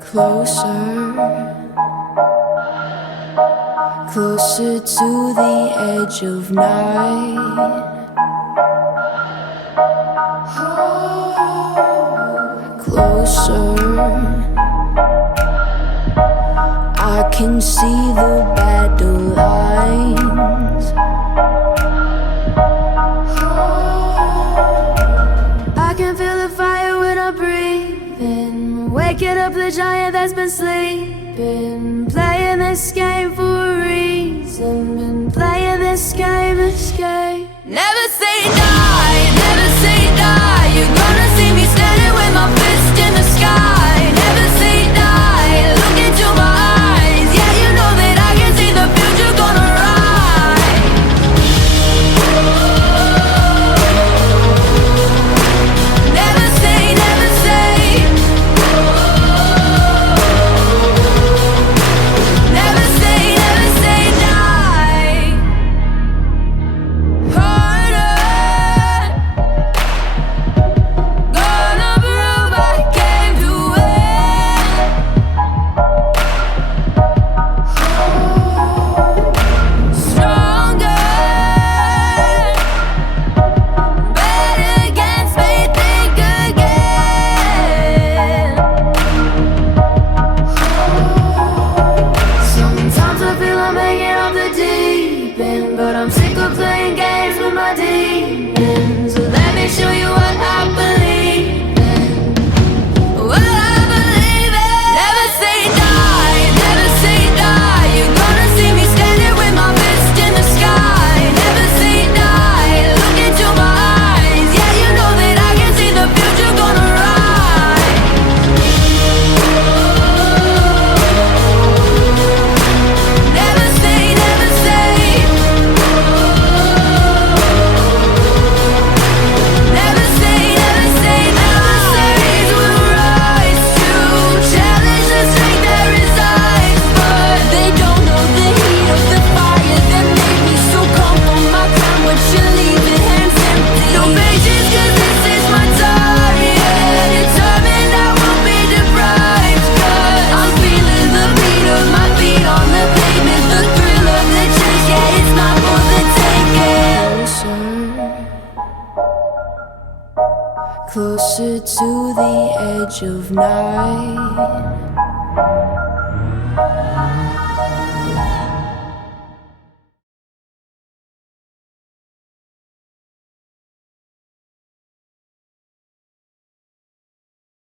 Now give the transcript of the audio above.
Closer, closer to the edge of night. Closer, I can see the battle lines. I can feel the fire when I'm breathing, waking up the giant that's been sleeping. Playing this game for a reason, been playing this game. Never say die, never say die. You're gonna see me standing with my fist in the sky. Never say die, look into my eyes. Yeah, you know that I can see the future gonna rise. Never say, never say. Never say, never say die. Harder, gonna prove I can do it. Stronger, bet against me, think again. Sometimes I feel I'm hanging off the deep end, but I'm sick of playing games with my demons. So let me show you what I believe in. What I believe in. Never say die, never say die. You're gonna see me standing with my fist in the sky. Never say die, look into my eyes. Yeah, you know that I can see the future gonna rise. Never say, never say. Never say, never say, never say. Will rise to challenge the strength that resides, but they don't know the heat of the fire that made me so calm on my ground. But you leave it hands empty. No patience, 'cause this is my target. Determined I won't be deprived, 'cause I'm feeling the beat of my feet on the pavement. The thrill of the chase, yeah, it's not for the taking. Closer to the edge of night.